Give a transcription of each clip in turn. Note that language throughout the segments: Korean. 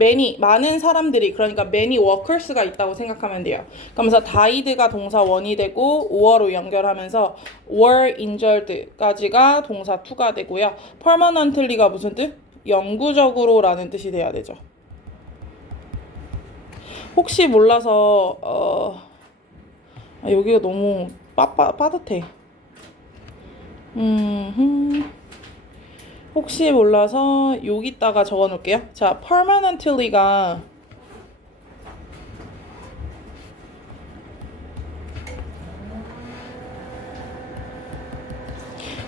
many, 많은 사람들이, 그러니까 many workers가 있다고 생각하면 돼요. 그러면서 died가 동사 1이 되고 5어로 연결하면서 were injured까지가 동사 2가 되고요. permanently가 무슨 뜻? 영구적으로 라는 뜻이 돼야 되죠. 혹시 몰라서 여기가 너무 빠듯해. 혹시 몰라서 여기다가 적어 놓을게요. 자, permanently가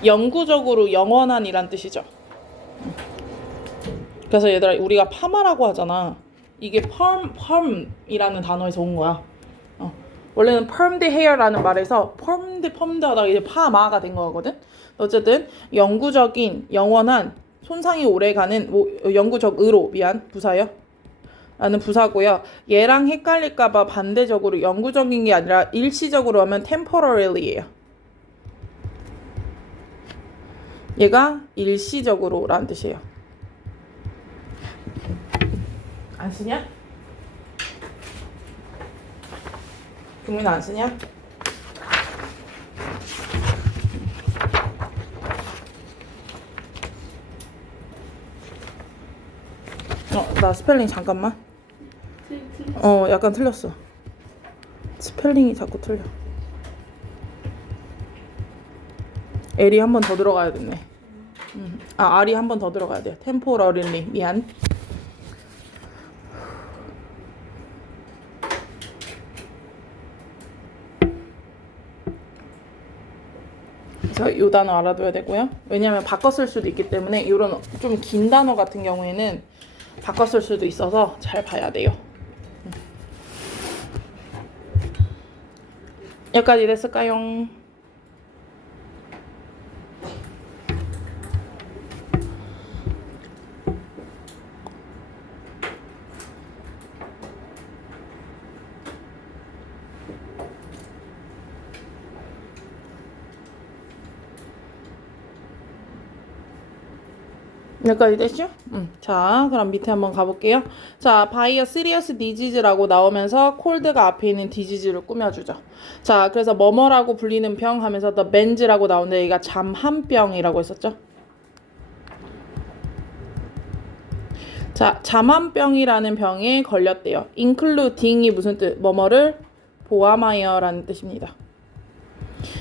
영구적으로 영원한이란 뜻이죠. 그래서 얘들아, 우리가 파마라고 하잖아. 이게 perm이라는 단어에서 온 거야. 원래는 permed hair라는 말에서 permed 하다가 이제 파마가 된 거거든. 어쨌든 영구적인, 영원한, 손상이 오래가는, 영구적으로, 부사요. 라는 부사고요. 얘랑 헷갈릴까봐 반대적으로 영구적인 게 아니라 일시적으로 하면 temporarily예요. 얘가 일시적으로 라는 뜻이에요. 안 쓰냐? 국민 안 쓰냐? 나 스펠링 잠깐만. 약간 틀렸어. 스펠링이 자꾸 틀려. L이 한 번 더 들어가야 됐네. R이 한 번 더 들어가야 돼요. temporarily. 미안. 그래서 이 단어 알아둬야 되고요. 왜냐하면 바꿔 쓸 수도 있기 때문에 이런 좀 긴 단어 같은 경우에는 바꿔 쓸 수도 있어서 잘 봐야 돼요. 여기까지 됐을까요? 여기까지 됐죠? 자, 그럼 밑에 한번 가볼게요. 자, by a serious disease라고 나오면서 cold가 앞에 있는 disease를 꾸며주죠. 자, 그래서 뭐뭐라고 불리는 병 하면서 the benz라고 나오는데 얘가 잠한병이라고 했었죠. 자, 잠한병이라는 병에 걸렸대요. including이 무슨 뜻? 뭐뭐를 포함하여라는 뜻입니다.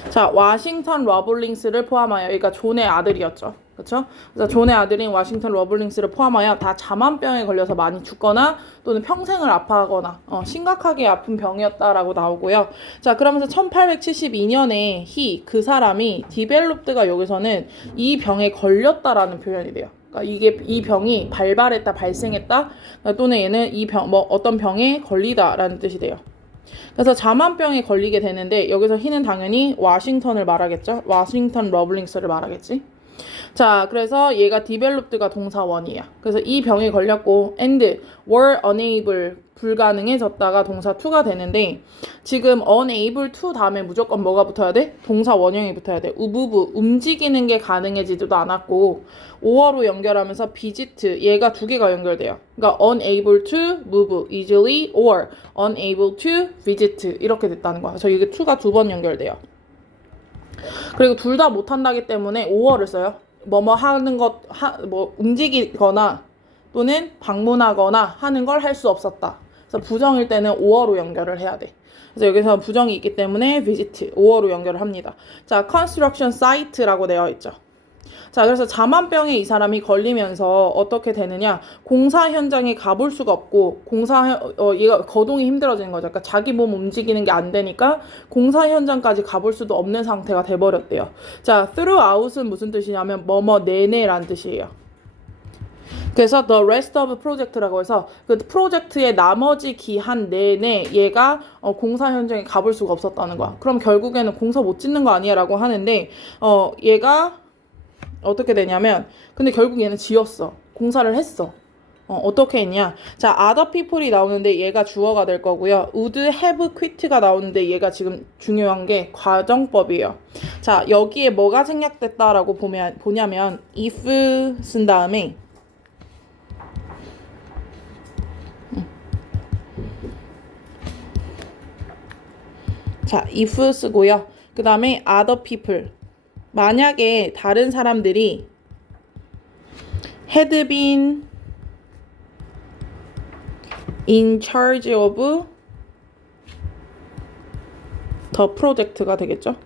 자, 워싱턴 러블링스를 포함하여, 그러니까 존의 아들이었죠. 그렇죠? 그래서 존의 아들인 워싱턴 러블링스를 포함하여 다 잠한병에 걸려서 많이 죽거나 또는 평생을 아파하거나 심각하게 아픈 병이었다라고 나오고요. 자, 그러면서 1872년에 그 사람이 디벨롭드가 여기서는 이 병에 걸렸다라는 표현이 돼요. 그러니까 이 병이 발생했다 또는 얘는 이 병, 어떤 병에 걸리다라는 뜻이 돼요. 그래서 잠한병에 걸리게 되는데 여기서 he는 당연히 워싱턴을 말하겠죠. 워싱턴 러블링스를 말하겠지. 자, 그래서 얘가 developed가 동사 1이야. 그래서 이 병에 걸렸고 and were unable 불가능해졌다가 동사 2가 되는데 지금 unable to 다음에 무조건 뭐가 붙어야 돼? 동사 원형이 붙어야 돼. 우부부 움직이는 게 가능해지지도 않았고 5어로 연결하면서 visit 얘가 두 개가 연결돼요. 그러니까 unable to move easily or unable to visit 이렇게 됐다는 거야. 그래서 이게 to가 두 번 연결돼요. 그리고 둘 다 못한다기 때문에 5어를 써요. 뭐뭐 하는 것, 움직이거나 또는 방문하거나 하는 걸 할 수 없었다. 그래서 부정일 때는 5어로 연결을 해야 돼. 그래서 여기서 부정이 있기 때문에 visit, 5어로 연결을 합니다. 자, construction site라고 되어 있죠. 자, 그래서 잠한병에 이 사람이 걸리면서 어떻게 되느냐? 공사 현장에 가볼 수가 없고 얘가 거동이 힘들어지는 거죠. 그러니까 자기 몸 움직이는 게 안 되니까 공사 현장까지 가볼 수도 없는 상태가 돼버렸대요. 자, throughout은 무슨 뜻이냐면 뭐뭐 내내라는 뜻이에요. 그래서 the rest of project라고 해서 그 프로젝트의 나머지 기한 내내 얘가 공사 현장에 가볼 수가 없었다는 거야. 그럼 결국에는 공사 못 짓는 거 아니야? 라고 하는데 얘가 어떻게 되냐면 근데 결국 얘는 지었어. 공사를 했어. 어떻게 했냐? 자, other people이 나오는데 얘가 주어가 될 거고요. would have quit가 나오는데 얘가 지금 중요한 게 과정법이에요. 자, 여기에 뭐가 생략됐다라고 보냐면 if 쓴 다음에 자, if 쓰고요. 그 다음에 other people. 만약에 다른 사람들이 had been in charge of the project가 되겠죠.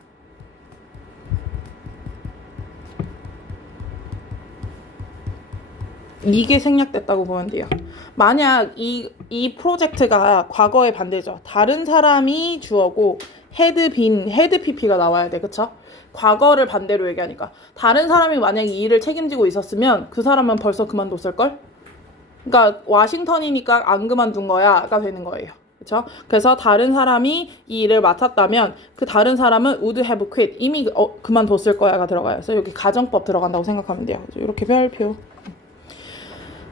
이게 생략됐다고 보면 돼요. 만약 이 프로젝트가 과거의 반대죠. 다른 사람이 주어고 had been, had pp가 나와야 돼. 그쵸? 과거를 반대로 얘기하니까. 다른 사람이 만약 이 일을 책임지고 있었으면 그 사람은 벌써 그만뒀을걸? 그러니까 워싱턴이니까 안 그만둔 거야가 되는 거예요. 그쵸? 그래서 다른 사람이 이 일을 맡았다면 그 다른 사람은 would have quit. 이미 그만뒀을 거야가 들어가요. 그래서 여기 가정법 들어간다고 생각하면 돼요. 이렇게 별표.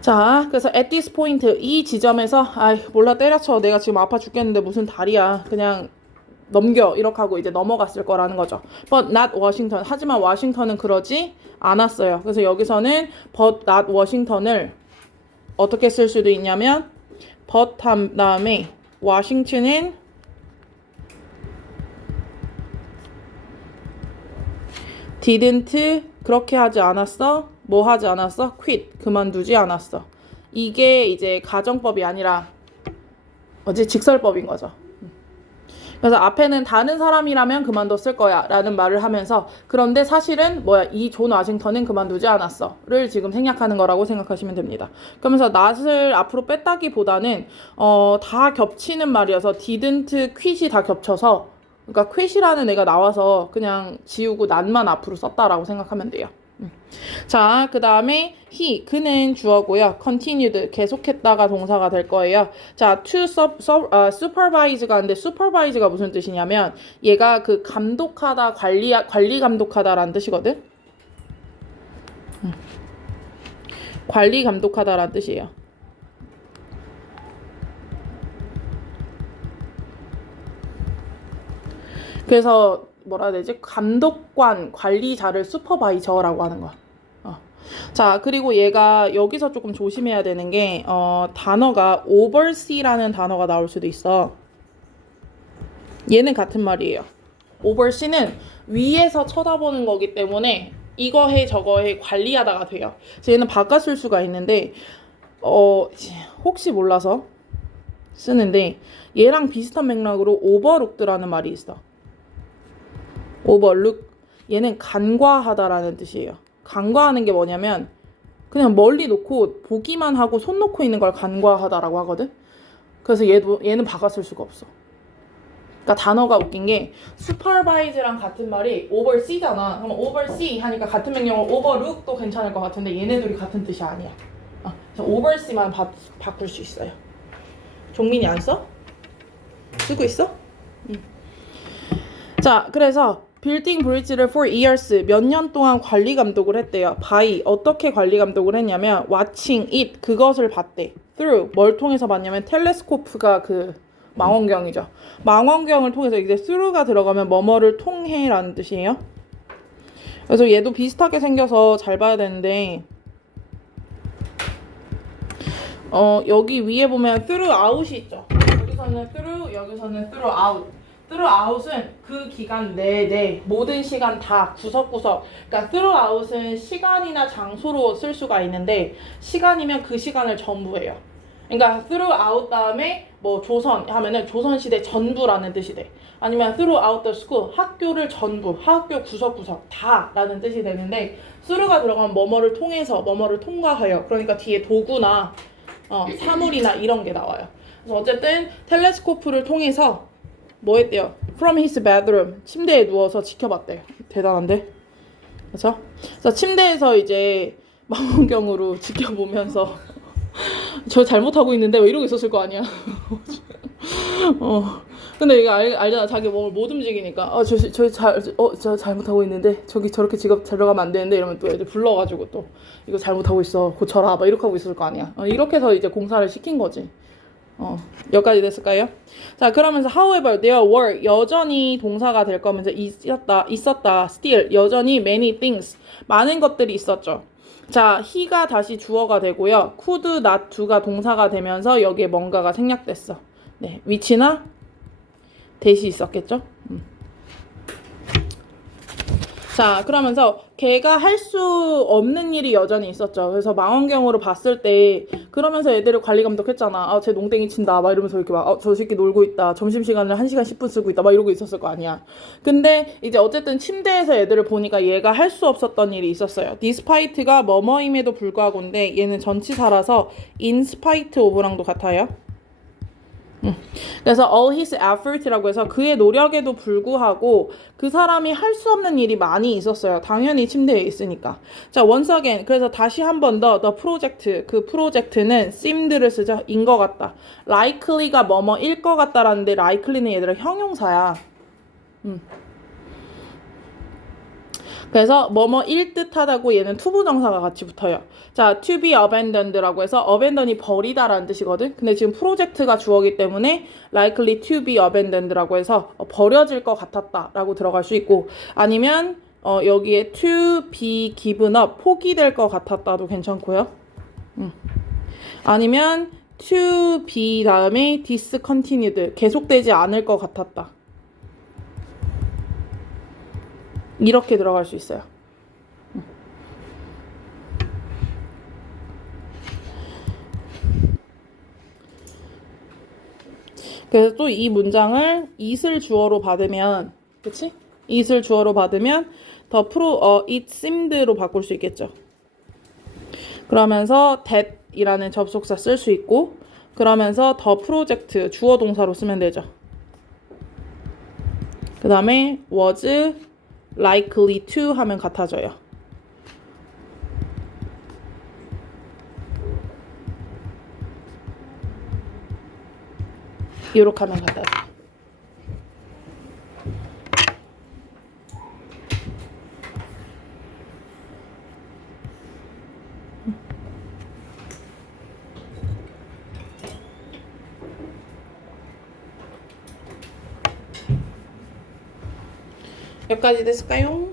자, 그래서 at this point, 이 지점에서 몰라 때려쳐. 내가 지금 아파 죽겠는데 무슨 다리야. 그냥 넘겨. 이렇게 하고 이제 넘어갔을 거라는 거죠. But not Washington. 하지만 워싱턴은 그러지 않았어요. 그래서 여기서는 but not Washington을 어떻게 쓸 수도 있냐면 but 다음에 워싱턴은 didn't 그렇게 하지 않았어. 뭐 하지 않았어? quit. 그만두지 않았어. 이게 이제 가정법이 아니라 직설법인 거죠. 그래서 앞에는 다른 사람이라면 그만뒀을 거야 라는 말을 하면서 그런데 사실은 이 존 워싱턴은 그만두지 않았어 를 지금 생략하는 거라고 생각하시면 됩니다. 그러면서 not을 앞으로 뺐다기보다는 다 겹치는 말이어서 didn't, quit이 다 겹쳐서 그러니까 quit이라는 애가 나와서 그냥 지우고 not만 앞으로 썼다라고 생각하면 돼요. 자, 그 다음에 he, 그는 주어고요. continued, 계속했다가 동사가 될 거예요. 자, to supervise가 근데 supervise가 무슨 뜻이냐면 얘가 그 감독하다, 관리 감독하다라는 뜻이거든. 관리 감독하다라는 뜻이에요. 그래서 뭐라 해야 되지? 감독관, 관리자를 슈퍼바이저라고 하는 거야. 자, 그리고 얘가 여기서 조금 조심해야 되는 게 단어가 oversee라는 단어가 나올 수도 있어. 얘는 같은 말이에요. oversee는 위에서 쳐다보는 거기 때문에 이거 해 저거 해 관리하다가 돼요. 그래서 얘는 바꿔쓸 수가 있는데 혹시 몰라서 쓰는데 얘랑 비슷한 맥락으로 overlooked라는 말이 있어. overlook. 얘는 간과하다라는 뜻이에요. 간과하는 게 뭐냐면 그냥 멀리 놓고 보기만 하고 손 놓고 있는 걸 간과하다라고 하거든. 그래서 얘는 바꿔쓸 수가 없어. 그러니까 단어가 웃긴 게 supervise랑 같은 말이 oversee잖아. 그럼 oversee 하니까 같은 명령어 overlook도 괜찮을 것 같은데 얘네들이 같은 뜻이 아니야. 그래서 oversee만 바꿀 수 있어요. 종민이 안 써? 쓰고 있어? 자, 그래서 빌딩 브릿지를 for years 몇 년 동안 관리 감독을 했대요. by 어떻게 관리 감독을 했냐면 watching it 그것을 봤대. through 뭘 통해서 봤냐면 텔레스코프가 그 망원경이죠. 망원경을 통해서 이제 through가 들어가면 뭐뭐를 통해라는 뜻이에요. 그래서 얘도 비슷하게 생겨서 잘 봐야 되는데 여기 위에 보면 throughout이 있죠. 여기서는 through, 여기서는 throughout. throughout은 그 기간 내내 모든 시간 다 구석구석. 그러니까 throughout은 시간이나 장소로 쓸 수가 있는데 시간이면 그 시간을 전부예요. 그러니까 throughout 다음에 뭐 조선 하면은 조선시대 전부라는 뜻이 돼. 아니면 throughout the school 학교를 전부, 학교 구석구석 다 라는 뜻이 되는데 through가 들어가면 뭐뭐를 통해서 뭐뭐를 통과하여. 그러니까 뒤에 도구나 사물이나 이런 게 나와요. 그래서 어쨌든 텔레스코프를 통해서 뭐 했대요? From his bedroom 침대에 누워서 지켜봤대요. 대단한데? 그렇죠? 그래서 침대에서 이제 망원경으로 지켜보면서 저 잘못하고 있는데 왜 이러고 있었을 거 아니야. 근데 이거 알잖아. 자기 몸을 못 움직이니까 저 잘못하고 있는데 저기 저렇게 직업 들어가면 안 되는데 이러면 또 애들 불러가지고 또 이거 잘못하고 있어 고쳐라 막 이렇게 하고 있을 거 아니야. 이렇게 해서 이제 공사를 시킨 거지. 여기까지 됐을까요? 자, 그러면서 however there were 여전히 동사가 될 거면서 있었다 still 여전히 many things 많은 것들이 있었죠. 자, he가 다시 주어가 되고요. could not to가 동사가 되면서 여기에 뭔가가 생략됐어. 네, 위치나 대시 있었겠죠? 자, 그러면서 걔가 할 수 없는 일이 여전히 있었죠. 그래서 망원경으로 봤을 때 그러면서 애들을 관리 감독했잖아. 아, 쟤 농땡이 친다. 막 이러면서 이렇게 막 저 새끼 놀고 있다. 점심시간을 1시간 10분 쓰고 있다. 막 이러고 있었을 거 아니야. 근데 이제 어쨌든 침대에서 애들을 보니까 얘가 할 수 없었던 일이 있었어요. despite가 뭐뭐임에도 불구하고인데 얘는 전치사라서 in spite of랑도 같아요. 그래서 all his effort이라고 해서 그의 노력에도 불구하고 그 사람이 할 수 없는 일이 많이 있었어요. 당연히 침대에 있으니까. 자, once again. 그래서 다시 한 번 더 the project. 그 프로젝트는 seemed를 쓰죠. 인 것 같다. likely가 뭐뭐일 것 같다라는데 likely는 얘들아 형용사야. 그래서 뭐뭐일 듯하다고 얘는 투부정사가 같이 붙어요. 자, to be abandoned라고 해서 abandon이 버리다라는 뜻이거든. 근데 지금 프로젝트가 주어기 때문에 likely to be abandoned라고 해서 버려질 것 같았다라고 들어갈 수 있고 아니면 여기에 to be given up 포기될 것 같았다도 괜찮고요. 아니면 to be 다음에 discontinued 계속되지 않을 것 같았다. 이렇게 들어갈 수 있어요. 그래서 또 이 문장을 it을 주어로 받으면, 그치? it을 주어로 받으면 it seemed로 바꿀 수 있겠죠. 그러면서 that이라는 접속사 쓸 수 있고, 그러면서 the project 주어 동사로 쓰면 되죠. 그 다음에 was likely to 하면 같아져요. 이렇게 하면 같아져요. 여기까지 됐을까요?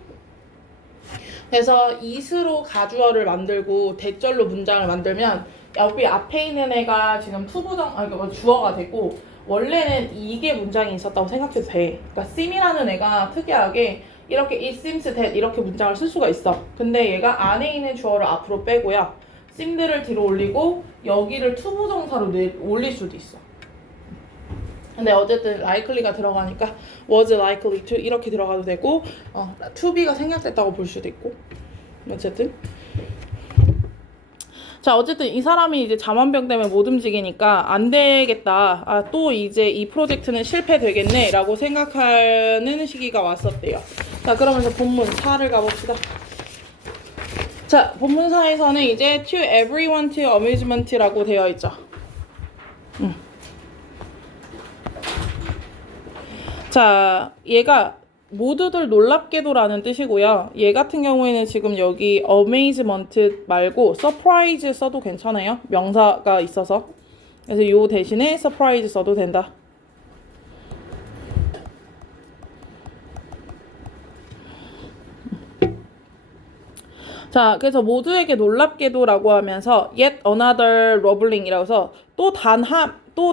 그래서 it으로 가주어를 만들고 대절로 문장을 만들면 여기 앞에 있는 애가 지금 주어가 되고 원래는 이게 문장이 있었다고 생각해도 돼. 그러니까 seem이라는 애가 특이하게 이렇게 it seems that 이렇게 문장을 쓸 수가 있어. 근데 얘가 안에 있는 주어를 앞으로 빼고요. seemed를 뒤로 올리고 여기를 투부정사로 올릴 수도 있어. 근데 어쨌든 likely가 들어가니까 was likely to 이렇게 들어가도 되고 to be가 생략됐다고 볼 수도 있고 어쨌든 자 어쨌든 이 사람이 이제 잠원병 때문에 못 움직이니까 안 되겠다. 또 이제 이 프로젝트는 실패되겠네 라고 생각하는 시기가 왔었대요. 자 그러면서 본문 4를 가봅시다. 자 본문 4에서는 이제 to everyone to amusement라고 되어 있죠. 자, 얘가 모두들 놀랍게도라는 뜻이고요. 얘 같은 경우에는 지금 여기 amazement 말고 surprise 써도 괜찮아요. 명사가 있어서. 그래서 요 대신에 surprise 써도 된다. 자, 그래서 모두에게 놀랍게도라고 하면서 yet another robling이라고 해서 또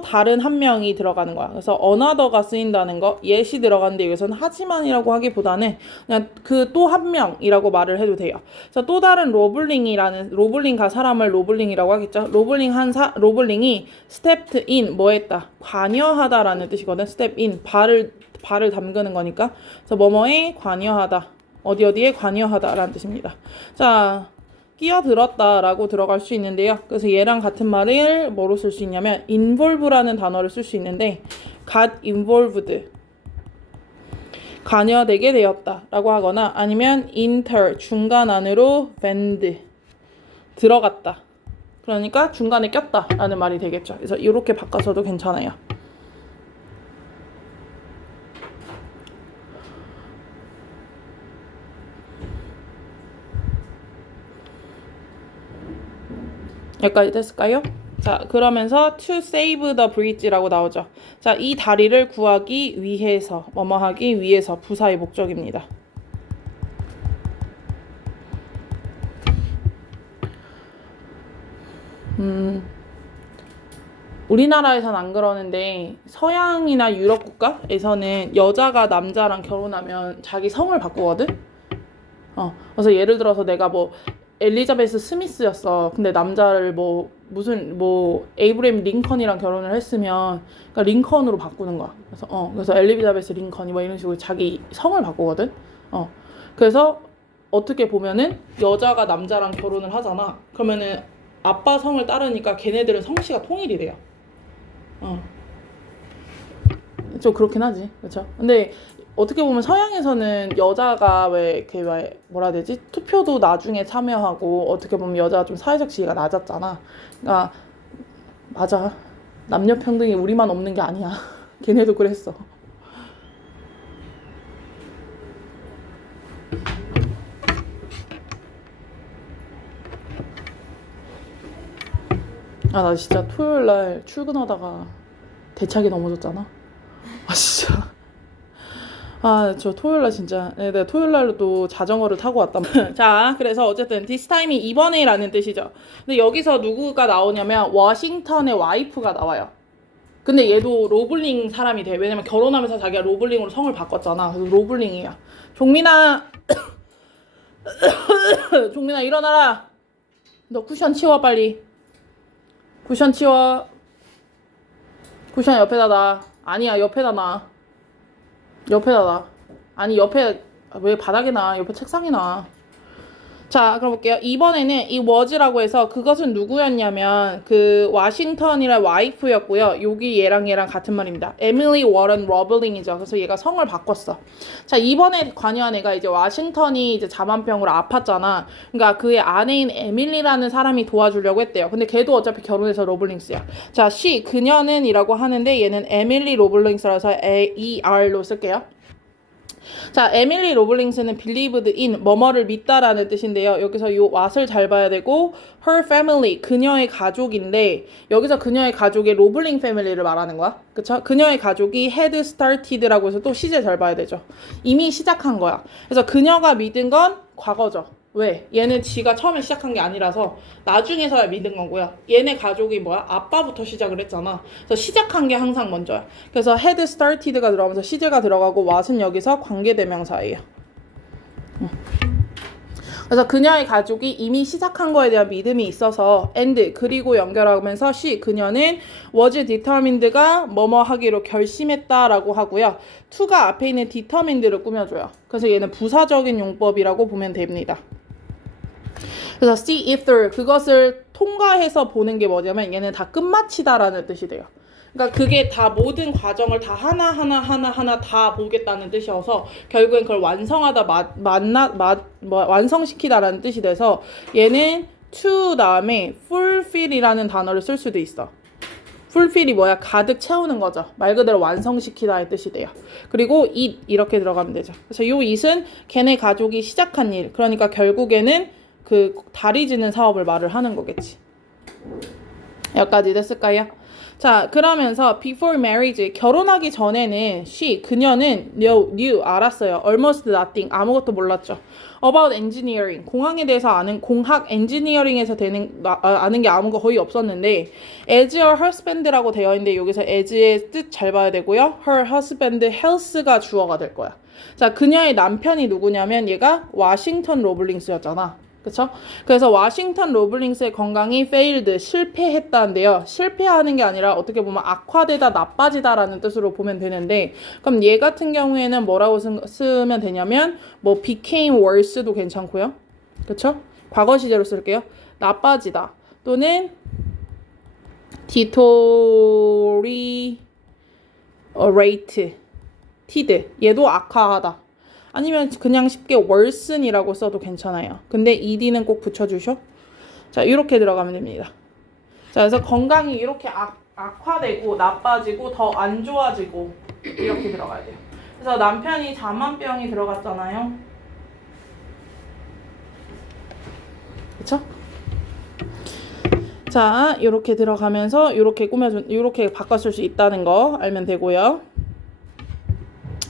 다른 한 명이 들어가는 거야. 그래서 another가 쓰인다는 거, yet이 들어가는데 여기서는 하지만이라고 하기보다는 그냥 그 또 한 명이라고 말을 해도 돼요. 그래서 또 다른 로블링가 사람을 로블링이라고 하겠죠. 로블링이 stepped in 뭐 했다? 관여하다라는 뜻이거든. step in 발을 담그는 거니까. 그래서 뭐뭐에 관여하다. 어디에 관여하다라는 뜻입니다. 자, 끼어들었다라고 들어갈 수 있는데요. 그래서 얘랑 같은 말을 뭐로 쓸 수 있냐면 involve라는 단어를 쓸 수 있는데 got involved 관여되게 되었다라고 하거나 아니면 enter 중간 안으로 bend 들어갔다. 그러니까 중간에 꼈다라는 말이 되겠죠. 그래서 이렇게 바꿔서도 괜찮아요. 여기까지 됐을까요? 자, 그러면서 to save the bridge라고 나오죠. 자, 이 다리를 구하기 위해서, 뭐뭐 하기 위해서 부사의 목적입니다. 우리나라에선 안 그러는데 서양이나 유럽 국가에서는 여자가 남자랑 결혼하면 자기 성을 바꾸거든? 그래서 예를 들어서 내가 뭐 엘리자베스 스미스였어. 근데 남자를 뭐 무슨 뭐 에이브레임 링컨이랑 결혼을 했으면 그러니까 링컨으로 바꾸는 거야. 그래서 엘리자베스 링컨이 뭐 이런 식으로 자기 성을 바꾸거든. 그래서 어떻게 보면은 여자가 남자랑 결혼을 하잖아. 그러면은 아빠 성을 따르니까 걔네들은 성씨가 통일이 돼요. 좀 그렇긴 하지, 그렇죠? 근데 어떻게 보면 서양에서는 여자가 왜 뭐라 해야 되지? 투표도 나중에 참여하고 어떻게 보면 여자가 좀 사회적 지위가 낮았잖아. 그러니까 맞아. 남녀 평등이 우리만 없는 게 아니야. 걔네도 그랬어. 나 진짜 토요일 날 출근하다가 대차게 넘어졌잖아. 진짜. 저 토요일날 진짜 내가 토요일날도 자전거를 타고 왔단 말이야. 자, 그래서 어쨌든 this time이 이번에라는 뜻이죠. 근데 여기서 누구가 나오냐면 워싱턴의 와이프가 나와요. 근데 얘도 로블링 사람이 돼. 왜냐면 결혼하면서 자기가 로블링으로 성을 바꿨잖아. 그래서 로블링이야. 종민아 종민아 일어나라. 너 쿠션 치워 빨리. 쿠션 치워. 쿠션 옆에다 놔. 아니야 옆에다 놔. 옆에다 놔. 아니 옆에 왜 바닥에 놔. 옆에 책상에 놔. 자, 그럼 볼게요. 이번에는 이 was라고 해서 그것은 누구였냐면 그 워싱턴이라 와이프였고요. 여기 얘랑 같은 말입니다. 에밀리 워런 러블링이죠. 그래서 얘가 성을 바꿨어. 자, 이번에 관여한 애가 이제 워싱턴이 이제 자만병으로 아팠잖아. 그러니까 그의 아내인 에밀리라는 사람이 도와주려고 했대요. 근데 걔도 어차피 결혼해서 러블링스야. 자, 그녀는 이라고 하는데 얘는 에밀리 러블링스라서 ER로 쓸게요. 자, 에밀리 로블링스는 believed in 뭐뭐를 믿다라는 뜻인데요. 여기서 요 what을 잘 봐야 되고 her family 그녀의 가족인데 여기서 그녀의 가족의 로블링 패밀리를 말하는 거야. 그쵸? 그녀의 가족이 had started라고 해서 또 시제 잘 봐야 되죠. 이미 시작한 거야. 그래서 그녀가 믿은 건 과거죠. 왜? 얘는 지가 처음에 시작한 게 아니라서 나중에서야 믿은 거고요. 얘네 가족이 뭐야? 아빠부터 시작을 했잖아. 그래서 시작한 게 항상 먼저야. 그래서 had started가 들어가면서 시제가 들어가고 what은 여기서 관계대명사예요. 그래서 그녀의 가족이 이미 시작한 거에 대한 믿음이 있어서 and 그리고 연결하면서 그녀는 was determined가 뭐뭐 하기로 결심했다라고 하고요. to가 앞에 있는 determined를 꾸며줘요. 그래서 얘는 부사적인 용법이라고 보면 됩니다. 그래서 see if through 그것을 통과해서 보는 게 뭐냐면 얘는 다 끝마치다라는 뜻이 돼요. 그러니까 그게 다 모든 과정을 다 하나 다 보겠다는 뜻이어서 결국엔 그걸 완성하다 완성시키다라는 뜻이 돼서 얘는 to 다음에 fulfill이라는 단어를 쓸 수도 있어. fulfill이 뭐야? 가득 채우는 거죠. 말 그대로 완성시키다의 뜻이 돼요. 그리고 it 이렇게 들어가면 되죠. 그래서 요 it은 걔네 가족이 시작한 일. 그러니까 결국에는 그 다리 짖는 사업을 말을 하는 거겠지. 여기까지 됐을까요? 자, 그러면서 before marriage 결혼하기 전에는 그녀는 knew 알았어요. almost nothing 아무것도 몰랐죠. about engineering 공학에 대해서 공학 엔지니어링에서 아는 게 아무 거 거의 없었는데 as her husband라고 되어 있는데 여기서 as의 뜻 잘 봐야 되고요. her husband health가 주어가 될 거야. 자, 그녀의 남편이 누구냐면 얘가 워싱턴 로블링스였잖아. 그쵸? 그래서 워싱턴 로블링스의 건강이 failed, 실패했다는데요. 실패하는 게 아니라 어떻게 보면 악화되다, 나빠지다라는 뜻으로 보면 되는데 그럼 얘 같은 경우에는 뭐라고 쓰면 되냐면 뭐 became worse도 괜찮고요. 그쵸? 과거 시제로 쓸게요. 나빠지다 또는 deteriorate, 얘도 악화하다. 아니면 그냥 쉽게 worsen이라고 써도 괜찮아요. 근데 ed는 꼭 붙여주셔. 자, 이렇게 들어가면 됩니다. 자, 그래서 건강이 이렇게 악화되고 나빠지고 더 안 좋아지고 이렇게 들어가야 돼요. 그래서 남편이 자만병이 들어갔잖아요. 그쵸? 자, 이렇게 들어가면서 이렇게 이렇게 바꿔줄 수 있다는 거 알면 되고요.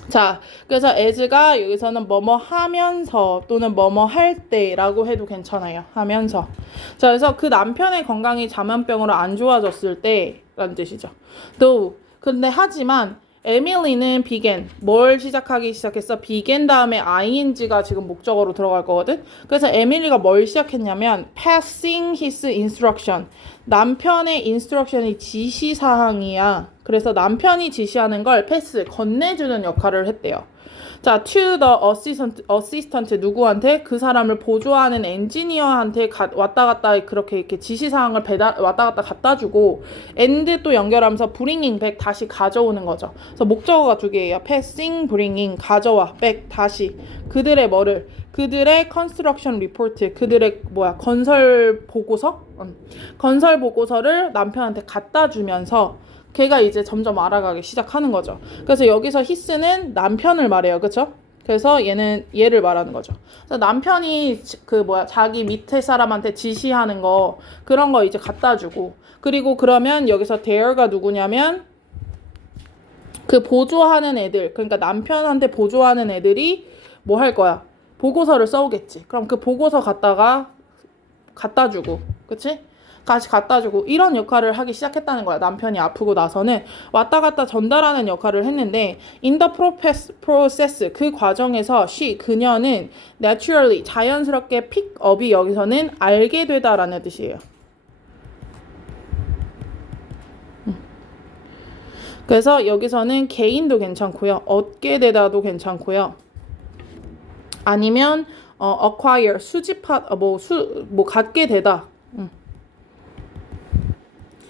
자, 그래서 as가 여기서는 뭐뭐 하면서 또는 뭐뭐 할 때라고 해도 괜찮아요. 하면서. 자, 그래서 그 남편의 건강이 자만병으로 안 좋아졌을 때라는 뜻이죠. 근데 하지만 에밀리는 began. 뭘 시작하기 시작했어? began 다음에 ing가 지금 목적어로 들어갈 거거든. 그래서 에밀리가 뭘 시작했냐면 passing his instruction. 남편의 instruction이 지시사항이야. 그래서 남편이 지시하는 걸 패스, 건네주는 역할을 했대요. 자, to the assistant 누구한테? 그 사람을 보조하는 엔지니어한테 왔다 갔다 그렇게 이렇게 지시사항을 왔다 갔다 갖다 주고 and 또 연결하면서 bringing back 다시 가져오는 거죠. 그래서 목적어가 두 개예요. passing, bringing, 가져와, back, 다시. 그들의 뭐를? 그들의 construction report, 그들의 건설 보고서? 건설 보고서를 남편한테 갖다 주면서 걔가 이제 점점 알아가기 시작하는 거죠. 그래서 여기서 his는 남편을 말해요. 그쵸? 그래서 얘를 말하는 거죠. 그래서 남편이 자기 밑에 사람한테 지시하는 거, 그런 거 이제 갖다 주고. 그리고 그러면 여기서 there가 누구냐면 그 보조하는 애들, 그러니까 남편한테 보조하는 애들이 뭐 할 거야? 보고서를 써오겠지. 그럼 그 보고서 갖다 주고. 그치? 다시 갖다 주고 이런 역할을 하기 시작했다는 거야. 남편이 아프고 나서는 왔다 갔다 전달하는 역할을 했는데 in the process 그 과정에서 그녀는 naturally 자연스럽게 pick up이 여기서는 알게 되다라는 뜻이에요. 그래서 여기서는 개인도 괜찮고요. 얻게 되다도 괜찮고요. 아니면 acquire 갖게 되다.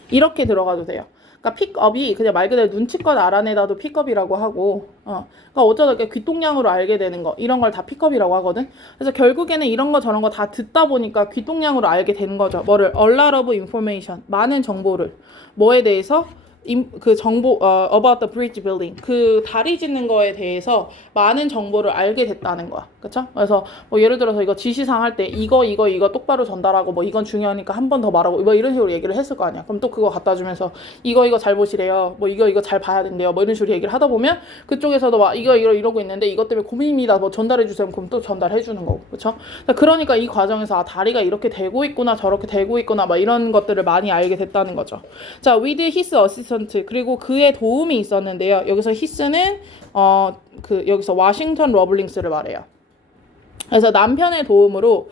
이렇게 들어가도 돼요. 그러니까 픽업이 그냥 말 그대로 눈치껏 알아내다도 픽업이라고 하고, 그러니까 어쩌다 이렇게 귀동냥으로 알게 되는 거 이런 걸 다 픽업이라고 하거든. 그래서 결국에는 이런 거 저런 거 다 듣다 보니까 귀동냥으로 알게 되는 거죠. 뭐를? A lot of information, 많은 정보를. 뭐에 대해서? 그 정보 about the bridge building, 그 다리 짓는 거에 대해서 많은 정보를 알게 됐다는 거야. 그쵸? 그래서 뭐 예를 들어서 이거 지시사항 할 때 이거 똑바로 전달하고 뭐 이건 중요하니까 한 번 더 말하고 뭐 이런 식으로 얘기를 했을 거 아니야. 그럼 또 그거 갖다 주면서 이거 잘 보시래요. 뭐 이거 잘 봐야 된대요. 뭐 이런 식으로 얘기를 하다 보면 그쪽에서도 막 이러고 있는데 이것 때문에 고민입니다. 뭐 전달해 주세요. 그럼 또 전달해 주는 거고. 그쵸? 그러니까 이 과정에서 다리가 이렇게 되고 있구나, 저렇게 되고 있구나, 막 이런 것들을 많이 알게 됐다는 거죠. 자, with his assistant, 그리고 그의 도움이 있었는데요. 여기서 his는 여기서 워싱턴 러블링스를 말해요. 그래서 남편의 도움으로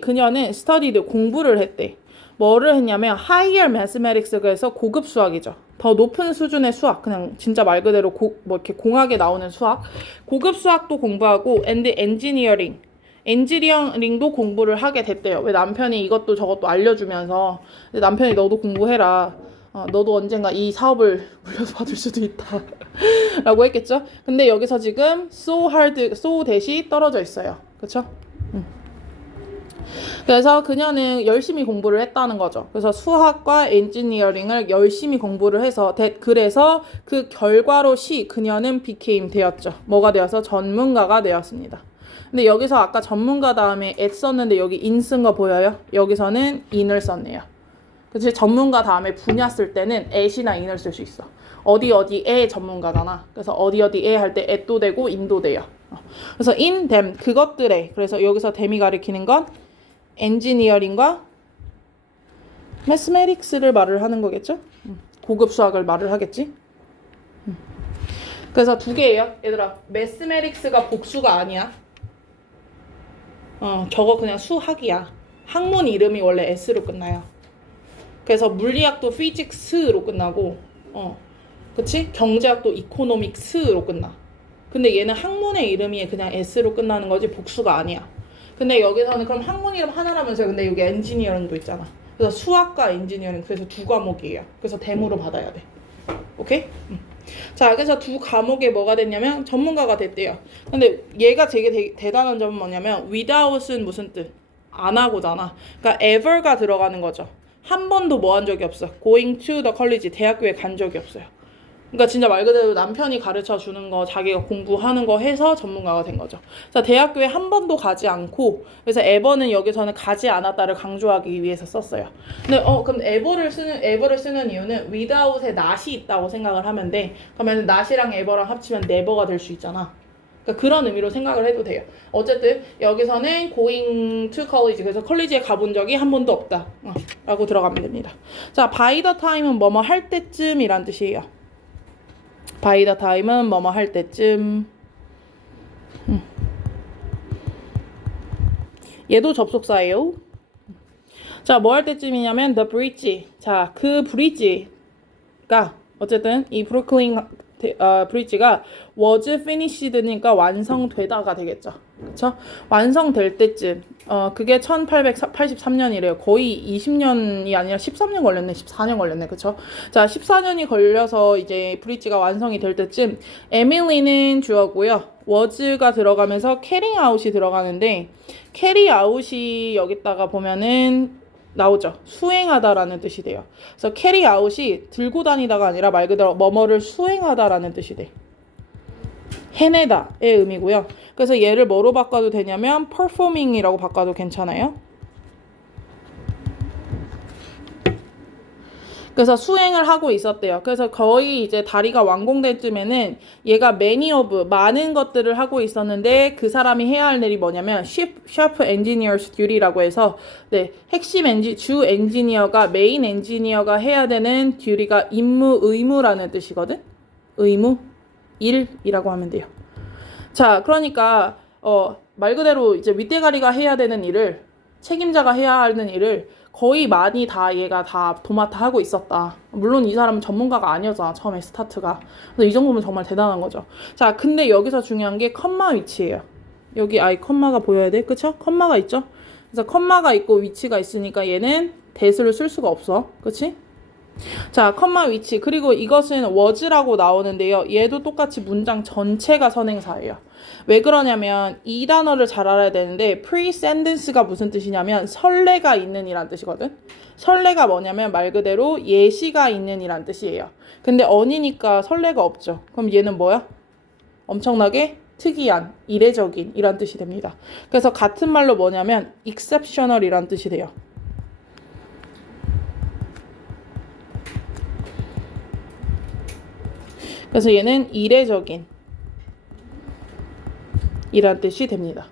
그녀는 studied 공부를 했대. 뭐를 했냐면 higher mathematics에서 고급 수학이죠. 더 높은 수준의 수학, 그냥 진짜 말 그대로 이렇게 공학에 나오는 수학, 고급 수학도 공부하고 and 엔지니어링도 공부를 하게 됐대요. 왜? 남편이 이것도 저것도 알려주면서 남편이 너도 공부해라. 너도 언젠가 이 사업을 물려받을 수도 있다 라고 했겠죠. 근데 여기서 지금 so 대시 떨어져 있어요. 그쵸? 그래서 그녀는 열심히 공부를 했다는 거죠. 그래서 수학과 엔지니어링을 열심히 공부를 해서 그래서 그 결과로 그녀는 became 되었죠. 뭐가 되어서? 전문가가 되었습니다. 근데 여기서 아까 전문가 다음에 at 썼는데 여기 in 쓴 거 보여요? 여기서는 in을 썼네요. 그치? 전문가 다음에 분야 쓸 때는 at이나 in을 쓸 수 있어. 어디에 전문가잖아. 그래서 어디에 할 때 at도 되고 in도 돼요. 그래서 in them, 그것들에. 그래서 여기서 them이 가리키는 건 엔지니어링과 mathematics를 말을 하는 거겠죠? 고급 수학을 말을 하겠지? 그래서 두 개예요. 얘들아, mathematics가 복수가 아니야. 저거 그냥 수학이야. 학문 이름이 원래 S로 끝나요. 그래서 물리학도 physics로 끝나고, 그치? 경제학도 economics로 끝나. 근데 얘는 학문의 이름이 그냥 S로 끝나는 거지 복수가 아니야. 근데 여기서는 그럼 학문 이름 하나라면서요. 근데 여기 엔지니어링도 있잖아. 그래서 수학과 엔지니어링, 그래서 두 과목이에요. 그래서 대무로 받아야 돼. 오케이? 자, 그래서 두 과목에 뭐가 됐냐면 전문가가 됐대요. 근데 얘가 되게 대단한 점은 뭐냐면 without은 무슨 뜻? 안 하고잖아. 그러니까 ever가 들어가는 거죠. 한 번도 뭐 한 적이 없어. going to the college, 대학교에 간 적이 없어요. 그러니까 진짜 말 그대로 남편이 가르쳐 주는 거, 자기가 공부하는 거 해서 전문가가 된 거죠. 자, 대학교에 한 번도 가지 않고, 그래서 ever는 여기서는 가지 않았다를 강조하기 위해서 썼어요. 근데 그럼 ever를 쓰는 이유는 without에 not이 있다고 생각을 하면 돼. 그러면 not이랑 ever랑 합치면 never가 될 수 있잖아. 그러니까 그런 의미로 생각을 해도 돼요. 어쨌든 여기서는 going to college, 그래서 컬리지에 가본 적이 한 번도 없다 라고 들어가면 됩니다. 자, by the time은 뭐뭐 할 때쯤이란 뜻이에요. by the time은 뭐뭐 할 때쯤. 얘도 접속사예요. 자, 뭐 할 때쯤이냐면 the bridge. 자, 그 브리지가 어쨌든 이 브루클린 브리지가 was finished니까 완성되다가 되겠죠. 그쵸? 완성될 때쯤. 그게 1883년이래요. 거의 20년이 아니라 13년 걸렸네. 14년 걸렸네. 그쵸? 자, 14년이 걸려서 이제 브리지가 완성이 될 때쯤 에밀리는 주어고요. was가 들어가면서 carry out이 들어가는데 carry out이 여기다가 보면은 나오죠. 수행하다라는 뜻이 돼요. 그래서 carry out이 들고 다니다가 아니라 말 그대로 뭐뭐를 수행하다라는 뜻이 돼. 해내다의 의미고요. 그래서 얘를 뭐로 바꿔도 되냐면 performing이라고 바꿔도 괜찮아요. 그래서 수행을 하고 있었대요. 그래서 거의 이제 다리가 완공될 쯤에는 얘가 many of 많은 것들을 하고 있었는데 그 사람이 해야 할 일이 뭐냐면 sharp engineer's duty라고 해서 네, 핵심 주 엔지니어가 메인 엔지니어가 해야 되는 duty가 임무, 의무라는 뜻이거든. 의무, 일이라고 하면 돼요. 자, 그러니까 말 그대로 이제 윗대가리가 해야 되는 일을 책임자가 해야 하는 일을 거의 많이 다 얘가 다 도맡아 하고 있었다. 물론 이 사람은 전문가가 아니었잖아. 처음에 스타트가. 그래서 이 정도면 정말 대단한 거죠. 자, 근데 여기서 중요한 게 컴마 위치예요. 여기 컴마가 보여야 돼. 그쵸? 컴마가 있죠? 그래서 컴마가 있고 위치가 있으니까 얘는 대수를 쓸 수가 없어. 그치? 자, 컴마 위치. 그리고 이것은 was라고 나오는데요. 얘도 똑같이 문장 전체가 선행사예요. 왜 그러냐면 이 단어를 잘 알아야 되는데 pre-sentence가 무슨 뜻이냐면 설레가 있는 이란 뜻이거든. 설레가 뭐냐면 말 그대로 예시가 있는 이란 뜻이에요. 근데 on이니까 설레가 없죠. 그럼 얘는 뭐야? 엄청나게 특이한, 이례적인 이란 뜻이 됩니다. 그래서 같은 말로 뭐냐면 exceptional 이란 뜻이 돼요. 그래서 얘는 이례적인 이란 뜻이 됩니다.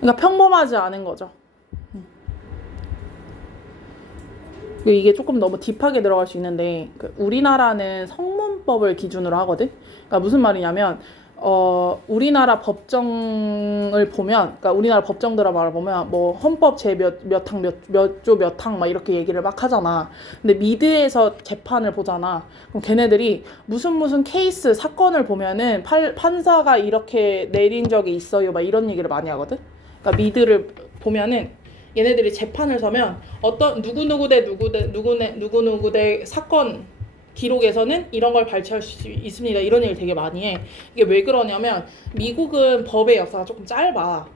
그러니까 평범하지 않은 거죠. 이게 조금 너무 딥하게 들어갈 수 있는데 우리나라는 성문법을 기준으로 하거든. 그러니까 무슨 말이냐면 우리나라 법정을 보면, 그러니까 우리나라 법정들을 말해보면 뭐 헌법 제 몇 항 몇 조 몇 항 막 이렇게 얘기를 막 하잖아. 근데 미드에서 재판을 보잖아. 그럼 걔네들이 무슨 케이스 사건을 보면은 판사가 이렇게 내린 적이 있어요 막 이런 얘기를 많이 하거든. 그러니까 미드를 보면은 얘네들이 재판을 서면 어떤 누구누구 대 사건 기록에서는 이런 걸 발췌할 수 있습니다. 이런 얘기를 되게 많이 해. 이게 왜 그러냐면 미국은 법의 역사가 조금 짧아.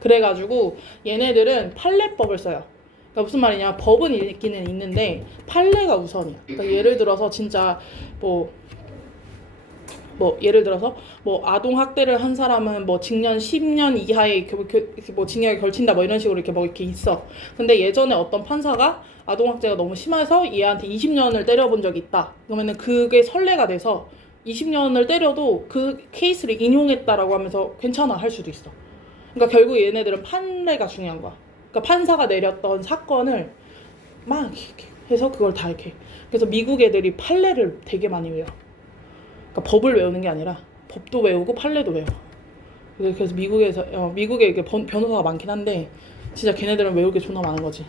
그래가지고 얘네들은 판례법을 써요. 그러니까 무슨 말이냐, 법은 있기는 있는데 판례가 우선이야. 그러니까 예를 들어서 진짜 예를 들어서 아동 학대를 한 사람은 징년 10년 이하의 징역에 걸친다 이런 식으로 이렇게 있어. 근데 예전에 어떤 판사가 아동 학대가 너무 심해서 얘한테 20년을 때려본 적이 있다. 그러면은 그게 선례가 돼서 20년을 때려도 그 케이스를 인용했다라고 하면서 괜찮아 할 수도 있어. 그러니까 결국 얘네들은 판례가 중요한 거야. 그러니까 판사가 내렸던 사건을 막 이렇게 해서 그걸 다 이렇게. 그래서 미국 애들이 판례를 되게 많이 외워. 그러니까 법을 외우는 게 아니라 법도 외우고 판례도 외워. 그래서 미국에 이게 변호사가 많긴 한데 진짜 걔네들은 외울 게 존나 많은 거지.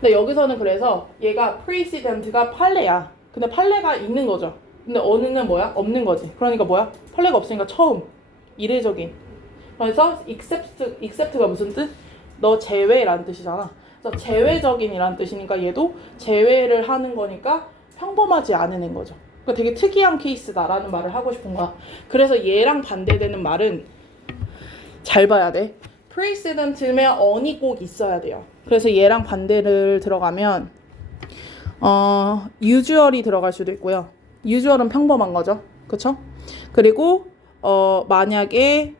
근데 여기서는 그래서 얘가 precedent가 판례야. 근데 판례가 있는 거죠. 근데 어느는 뭐야? 없는 거지. 그러니까 뭐야? 판례가 없으니까 처음, 이례적인. 그래서 except가 무슨 뜻? 너 제외라는 뜻이잖아. 그래서 제외적인이라는 뜻이니까 얘도 제외를 하는 거니까 평범하지 않은 거죠. 그러니까 되게 특이한 케이스다라는 말을 하고 싶은 거야. 그래서 얘랑 반대되는 말은 잘 봐야 돼. precedent면 on이 꼭 있어야 돼요. 그래서 얘랑 반대를 들어가면 usual이 들어갈 수도 있고요. usual은 평범한 거죠. 그쵸? 그리고 만약에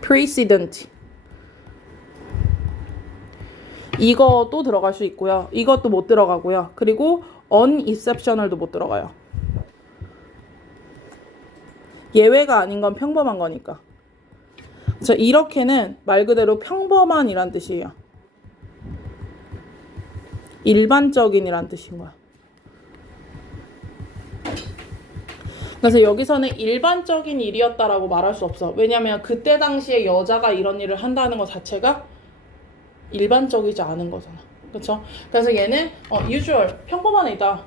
precedent 이것도 들어갈 수 있고요. 이것도 못 들어가고요. 그리고 unexceptional도 못 들어가요. 예외가 아닌 건 평범한 거니까. 그래서 이렇게는 말 그대로 평범한이란 뜻이에요. 일반적인이란 뜻인 거야. 그래서 여기서는 일반적인 일이었다라고 말할 수 없어. 왜냐면 그때 당시에 여자가 이런 일을 한다는 것 자체가 일반적이지 않은 거잖아. 그쵸? 그래서 얘는 usual, 평범한 일이다.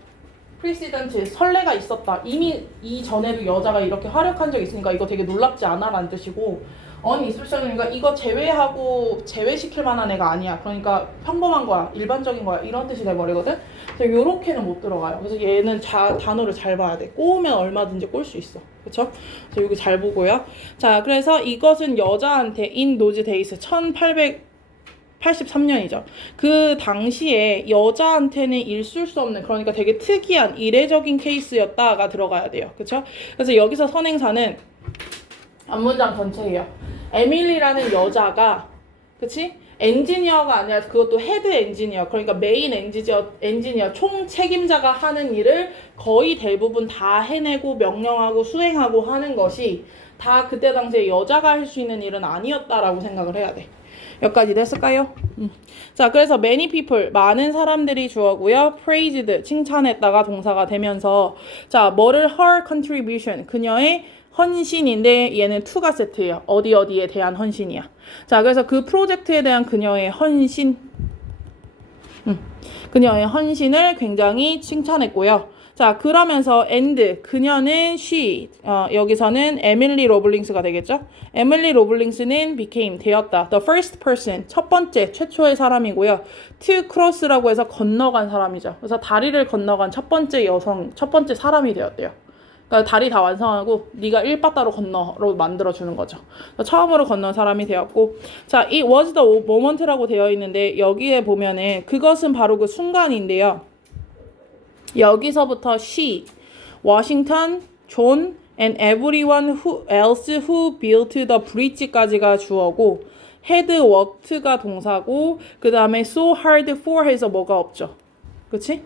precedent, 선례가 있었다. 이미 이전에도 여자가 이렇게 활약한 적이 있으니까 이거 되게 놀랍지 않아? 라는 뜻이고 unexception이니까 이거 제외시킬 만한 애가 아니야. 그러니까 평범한 거야. 일반적인 거야. 이런 뜻이 돼버리거든? 그래서 요렇게는 못 들어가요. 그래서 얘는 단어를 잘 봐야 돼. 꼬우면 얼마든지 꼴 수 있어. 그쵸? 그래서 여기 잘 보고요. 자, 그래서 이것은 여자한테 in those days 1883년이죠. 그 당시에 여자한테는 있을 수 없는, 그러니까 되게 특이한 이례적인 케이스였다가 들어가야 돼요. 그쵸? 그래서 여기서 선행사는 앞문장 전체예요. 에밀리라는 여자가, 그치? 엔지니어가 아니라 그것도 헤드 엔지니어, 그러니까 메인 엔지니어 총 책임자가 하는 일을 거의 대부분 다 해내고 명령하고 수행하고 하는 것이 다 그때 당시에 여자가 할 수 있는 일은 아니었다라고 생각을 해야 돼. 여기까지 됐을까요? 자, 그래서 many people, 많은 사람들이 주어고요. praised, 칭찬했다가 동사가 되면서 자, 뭐를 her contribution, 그녀의 헌신인데 얘는 to가 세트예요. 어디에 대한 헌신이야. 자, 그래서 그 프로젝트에 대한 그녀의 헌신, 그녀의 헌신을 굉장히 칭찬했고요. 자, 그러면서 and, 그녀는 she, 여기서는 에밀리 로블링스가 되겠죠? 에밀리 로블링스는 became, 되었다. the first person, 첫 번째, 최초의 사람이고요. to cross라고 해서 건너간 사람이죠. 그래서 다리를 건너간 첫 번째 여성, 첫 번째 사람이 되었대요. 그러니까 다리 다 완성하고 네가 1바다로 건너로 만들어주는 거죠. 처음으로 건넌 사람이 되었고, 자, it was the moment라고 되어 있는데 여기에 보면은 그것은 바로 그 순간인데요. 여기서부터 she, Washington, John, and everyone else who built the bridge까지가 주어고 had worked가 동사고 그 다음에 so hard for 해서 뭐가 없죠. 그치?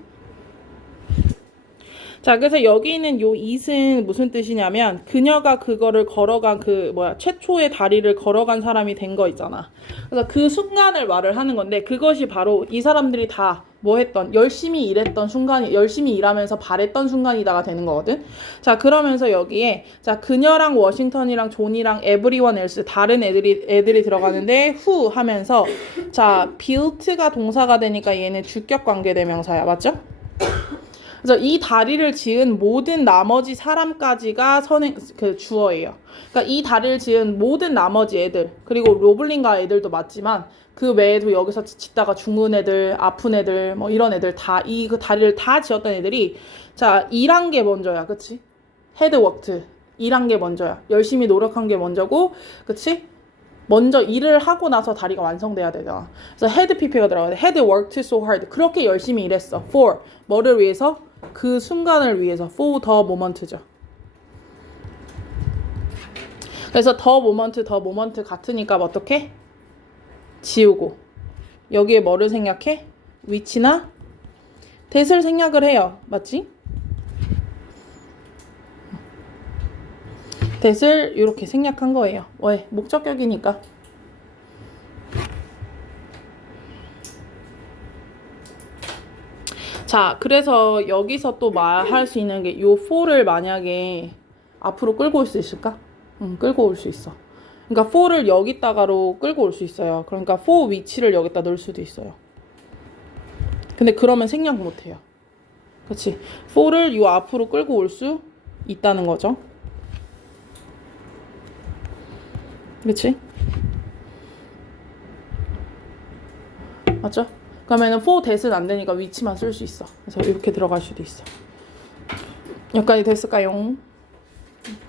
자, 그래서 여기 있는 요 it은 무슨 뜻이냐면 그녀가 그거를 걸어간 최초의 다리를 걸어간 사람이 된 거 있잖아. 그래서 그 순간을 말을 하는 건데 그것이 바로 이 사람들이 다 뭐 했던, 열심히 일했던 순간이, 열심히 일하면서 바랬던 순간이다가 되는 거거든. 자, 그러면서 여기에 자, 그녀랑 워싱턴이랑 존이랑 everyone else 다른 애들이 들어가는데 who 하면서 자, built가 동사가 되니까 얘는 주격 관계 대명사야. 맞죠? 그래서 이 다리를 지은 모든 나머지 사람까지가 주어예요. 그러니까 이 다리를 지은 모든 나머지 애들, 그리고 로블링가 애들도 맞지만 그 외에도 여기서 짓다가 죽은 애들, 아픈 애들, 뭐 이런 애들 다 그 다리를 다 지었던 애들이 자, 일한 게 먼저야. 그치? 헤드워크. 일한 게 먼저야. 열심히 노력한 게 먼저고, 그치? 먼저 일을 하고 나서 다리가 완성돼야 되잖아. 그래서 헤드 PP가 들어가야 돼. 헤드 worked so hard. 그렇게 열심히 일했어. for. 뭐를 위해서? 그 순간을 위해서. for the moment죠. 그래서 the moment 같으니까 어떻게? 지우고. 여기에 뭐를 생략해? 위치나 that을 생략을 해요. 맞지? that을 이렇게 생략한 거예요. 왜? 목적격이니까. 자, 그래서 여기서 또 말할 수 있는 게 요 for를 만약에 앞으로 끌고 올 수 있을까? 끌고 올 수 있어. 그러니까 for를 여기다가로 끌고 올 수 있어요. 그러니까 for 위치를 여기다 넣을 수도 있어요. 근데 그러면 생략 못 해요. 그치? for를 요 앞으로 끌고 올 수 있다는 거죠. 그치? 맞죠? 그러면은 for that은 안 되니까 위치만 쓸 수 있어. 그래서 이렇게 들어갈 수도 있어. 여기까지 됐을까요?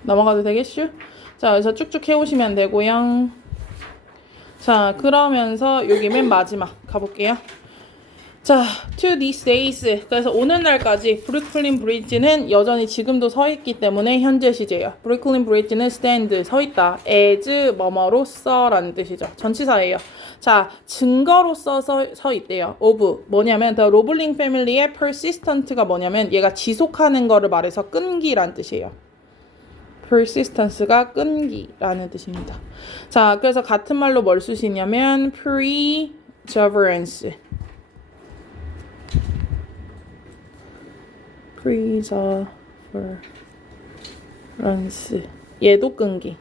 넘어가도 되겠슈? 자, 그래서 쭉쭉 해오시면 되고요. 자, 그러면서 여기 맨 마지막 가볼게요. 자, to these days. 그래서 오늘날까지 브루클린 브리지는 여전히 지금도 서 있기 때문에 현재 시제예요. 브루클린 브리지는 stand, 서 있다. as, 뭐뭐로써라는 뜻이죠. 전치사예요. 자, 증거로서 서 있대요. of, 뭐냐면 the 로블링 패밀리의 persistent가 뭐냐면 얘가 지속하는 거를 말해서 끈기란 뜻이에요. persistence가 끈기라는 뜻입니다. 자, 그래서 같은 말로 뭘 쓸 수 있냐면 perseverance. endurance. 얘도 끈기.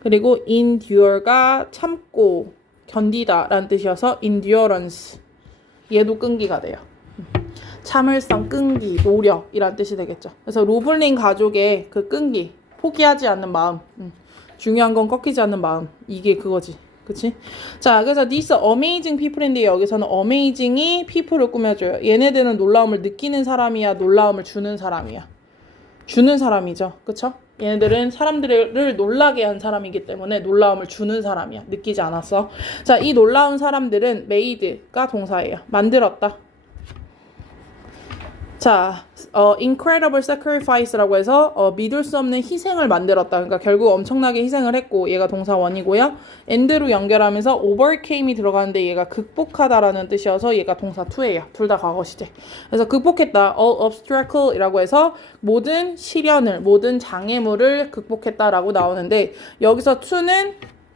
그리고 endure가 참고 견디다 라는 뜻이어서 endurance. 얘도 끈기가 돼요. 참을성, 끈기, 노력이란 뜻이 되겠죠. 그래서 로블링 가족의 그 끈기, 포기하지 않는 마음, 중요한 건 꺾이지 않는 마음, 이게 그거지. 그치? 자, 그래서 these amazing people인데 여기서는 amazing이 people을 꾸며줘요. 얘네들은 놀라움을 느끼는 사람이야, 놀라움을 주는 사람이야. 주는 사람이죠. 그쵸? 얘네들은 사람들을 놀라게 한 사람이기 때문에 놀라움을 주는 사람이야. 느끼지 않았어. 자, 이 놀라운 사람들은 made가 동사예요. 만들었다. 자, incredible sacrifice라고 해서 믿을 수 없는 희생을 만들었다. 그러니까 결국 엄청나게 희생을 했고 얘가 동사 원이고요. and로 연결하면서 overcame이 들어가는데 얘가 극복하다라는 뜻이어서 얘가 동사 to예요. 둘 다 과거 시제. 그래서 극복했다. all obstacle이라고 해서 모든 시련을, 모든 장애물을 극복했다라고 나오는데 여기서 to는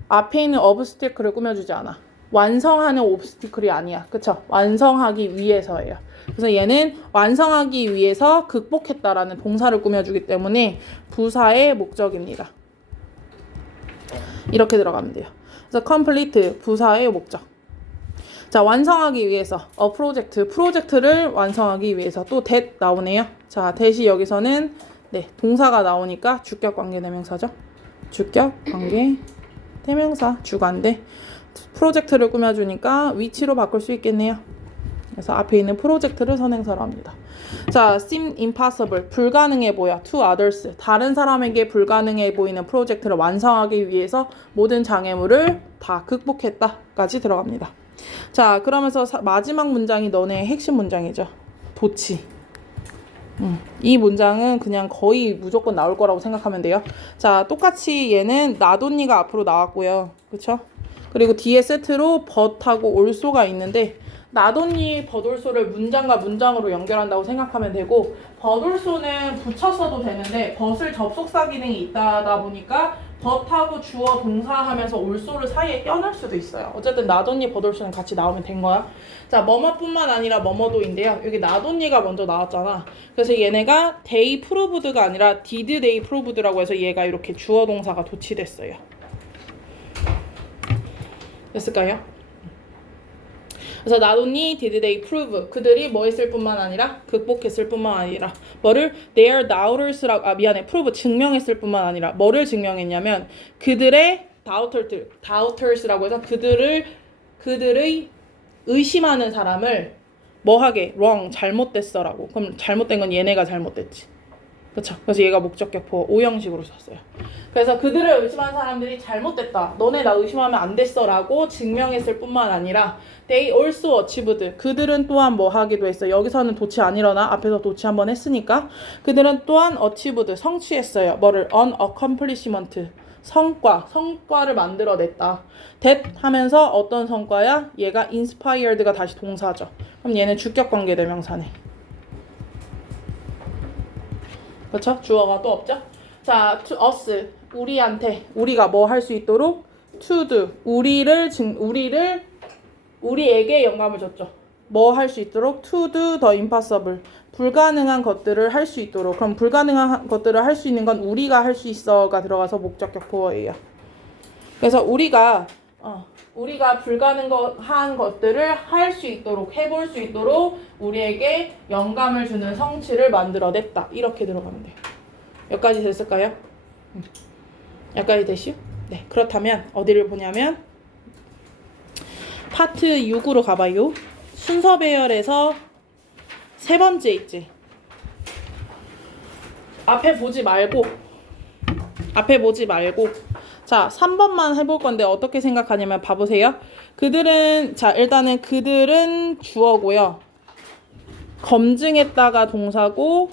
앞에 있는 obstacle을 꾸며주지 않아. 완성하는 obstacle이 아니야. 그쵸? 완성하기 위해서예요. 그래서 얘는 완성하기 위해서 극복했다라는 동사를 꾸며주기 때문에 부사의 목적입니다. 이렇게 들어가면 돼요. 그래서 complete, 부사의 목적. 자, 완성하기 위해서 프로젝트를 완성하기 위해서 또 that 나오네요. 자, that이 여기서는 동사가 나오니까 주격 관계 대명사죠. 주격 관계 대명사 주관대 프로젝트를 꾸며주니까 위치로 바꿀 수 있겠네요. 그래서 앞에 있는 프로젝트를 선행사로 합니다. 자, seem impossible, 불가능해 보여. to others, 다른 사람에게 불가능해 보이는 프로젝트를 완성하기 위해서 모든 장애물을 다 극복했다까지 들어갑니다. 자, 그러면서 마지막 문장이 너네의 핵심 문장이죠. 도치. 이 문장은 그냥 거의 무조건 나올 거라고 생각하면 돼요. 자, 똑같이 얘는 나돈니가 앞으로 나왔고요. 그쵸? 그리고 뒤에 세트로 but하고 also가 있는데 나돈니 버돌소를 문장과 문장으로 연결한다고 생각하면 되고 버돌소는 붙였어도 되는데 but을 접속사 기능이 있다 보니까 but하고 주어 동사 하면서 올소를 사이에 껴넣을 수도 있어요. 어쨌든 나돈니 버돌소는 같이 나오면 된 거야. 자, 뭐뭐뿐만 아니라 뭐뭐도인데요. 여기 나돈니가 먼저 나왔잖아. 그래서 얘네가 they proved가 아니라 did they proved라고 해서 얘가 이렇게 주어 동사가 도치됐어요. 됐을까요? 그래서 not only did they prove, 그들이 뭐 했을 뿐만 아니라 극복했을 뿐만 아니라 뭐를 their doubters라고 prove 증명했을 뿐만 아니라 뭐를 증명했냐면 그들의 doubters라고 해서 그들의 의심하는 사람을 뭐하게 wrong 잘못됐어라고. 그럼 잘못된 건 얘네가 잘못됐지. 그렇죠. 그래서 얘가 목적격포 O형식으로 썼어요. 그래서 그들을 의심한 사람들이 잘못됐다. 너네 나 의심하면 안 됐어라고 증명했을 뿐만 아니라 they also achieved. 그들은 또한 뭐 하기도 했어. 여기서는 도치 안 일어나. 앞에서 도치 한번 했으니까. 그들은 또한 achieved. 성취했어요. 뭐를? an accomplishment. 성과를 만들어냈다. that 하면서 어떤 성과야? 얘가 inspired가 다시 동사죠. 그럼 얘는 주격관계 대명사네. 그렇죠? 주어가 또 없죠? 자, to us, 우리한테, 우리가 뭐 할 수 있도록 to do, 우리에게 영감을 줬죠. 뭐 할 수 있도록 to do the impossible, 불가능한 것들을 할 수 있도록. 그럼 불가능한 것들을 할 수 있는 건 우리가 할 수 있어가 들어가서 목적격 보어예요. 그래서 우리가 불가능한 것들을 할 수 있도록, 해볼 수 있도록 우리에게 영감을 주는 성취를 만들어냈다. 이렇게 들어가면 돼요. 여기까지 됐을까요? 여기까지 되시오? 네, 그렇다면 어디를 보냐면 파트 6으로 가봐요. 순서 배열에서 세 번째 있지. 앞에 보지 말고 자, 3번만 해볼 건데 어떻게 생각하냐면 봐보세요. 일단은 그들은 주어고요. 검증했다가 동사고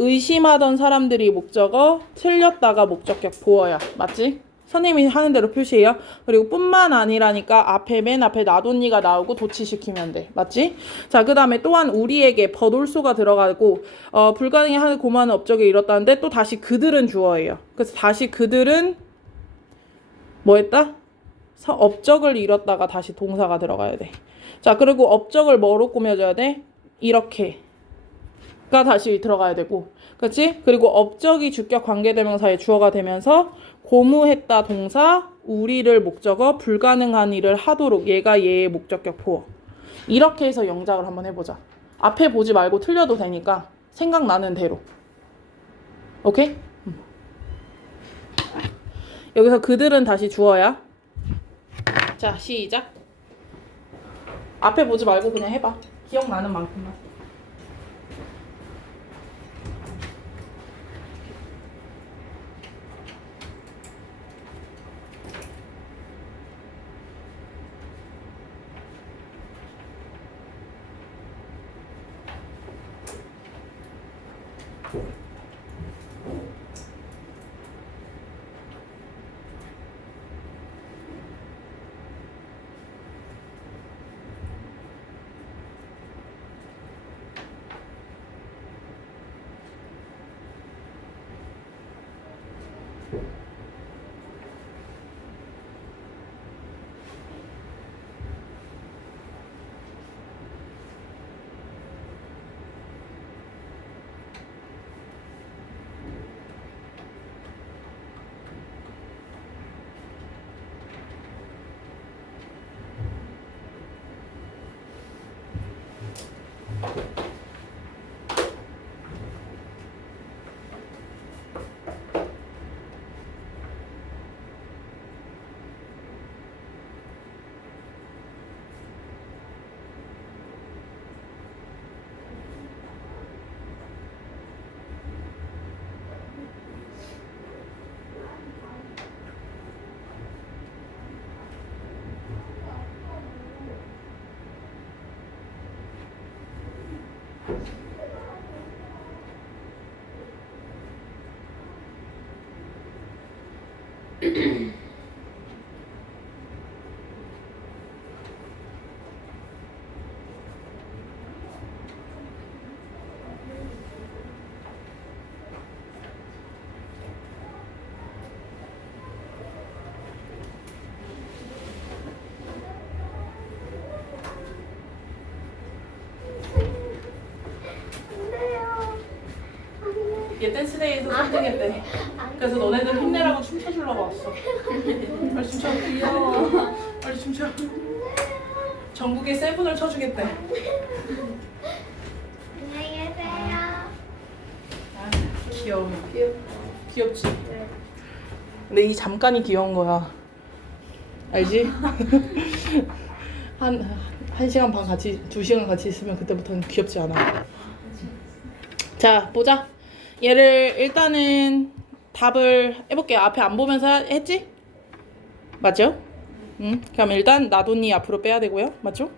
의심하던 사람들이 목적어, 틀렸다가 목적격 보어야. 맞지? 선생님이 하는 대로 표시해요. 그리고 뿐만 아니라니까 맨 앞에 나돈니가 나오고 도치시키면 돼. 맞지? 자, 그 다음에 또한 우리에게 버돌소가 들어가고 불가능해 하는 고마운 업적에 이뤘다는데 또 다시 그들은 주어예요. 그래서 다시 그들은 뭐 했다? 업적을 이뤘다가 다시 동사가 들어가야 돼. 자, 그리고 업적을 뭐로 꾸며줘야 돼? 이렇게 다시 들어가야 되고, 그렇지? 그리고 업적이 주격 관계대명사의 주어가 되면서 고무했다 동사, 우리를 목적어, 불가능한 일을 하도록 얘가 얘의 목적격 보어. 이렇게 해서 영작을 한번 해보자. 앞에 보지 말고 틀려도 되니까 생각나는 대로. 오케이? 여기서 그들은 다시 주어야. 자, 시작. 앞에 보지 말고 그냥 해봐. 기억나는 만큼만. 얘 댄스데이에서 3등했대. 그래서 너네들 힘내라고 춤춰주려고 왔어. 빨리 춤춰. 귀여워. 빨리 춤춰. 전국에 세븐을 쳐주겠대. 안녕히 계세요. 아, 귀여워. 귀엽지? 근데 이 잠깐이 귀여운 거야. 알지? 한 시간 반 같이, 2시간 같이 있으면 그때부터는 귀엽지 않아. 자, 보자. 얘를 일단은 답을 해볼게요. 앞에 안 보면서 했지? 맞죠? 그럼 일단 나돈니 앞으로 빼야 되고요. 맞죠?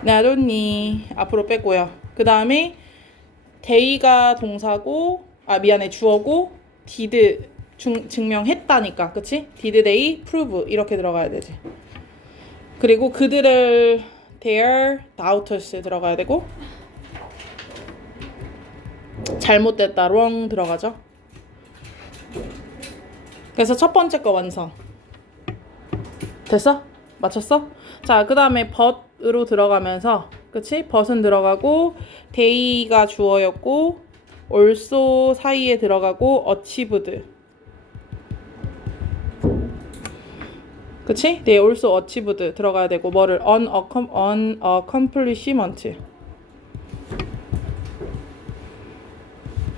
나돈니 앞으로 빼고요. 그 다음에 데이가 동사고, 주어고, did 증명했다니까, 그치? did they prove 이렇게 들어가야 되지. 그리고 그들을 their doubters 들어가야 되고, 잘못됐다 wrong 들어가죠. 그래서 첫 번째 거 완성. 됐어? 맞췄어? 자, 그 다음에 but으로 들어가면서, 그치? but은 들어가고 they가 주어였고 also 사이에 들어가고 achieved, 그치? they also achieved 들어가야 되고 뭐를 unaccomplishment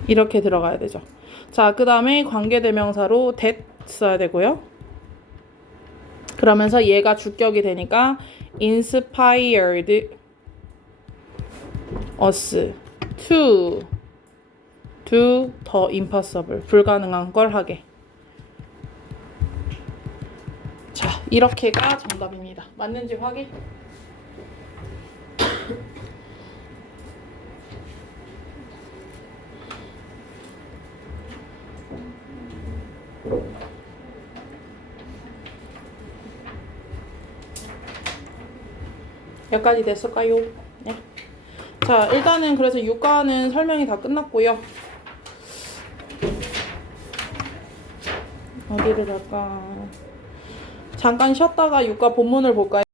이렇게 들어가야 되죠. 자, 그 다음에 관계대명사로 that 써야 되고요. 그러면서 얘가 주격이 되니까 inspired us to do the impossible, 불가능한 걸 하게. 자, 이렇게가 정답입니다. 맞는지 확인. 여기까지 됐을까요? 네. 자, 일단은 그래서 유가는 설명이 다 끝났고요. 어디를 할까? 잠깐 쉬었다가 유가 본문을 볼까요?